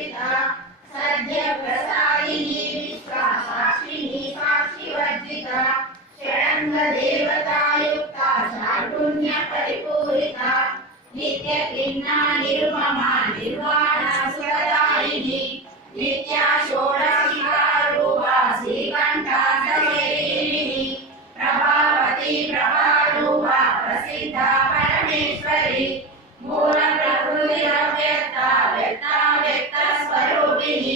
समर्पिता सद्य प्रसादिनी विश्वासाक्षिणी साक्षिवर्जिता षडंग देवता युक्ता चातुर्य परिपूरिता नित्य क्लिन्ना निरुपमा निर्वाण सुखदायिनी नित्या षोडशिका रूपा श्रीकंठा सहेलिनी प्रभावती प्रभारूपा प्रसिद्धा परमेश्वरी मूल प्रकृति व्यक्ता व्यक्ता व्यक्त स्वरूपिणी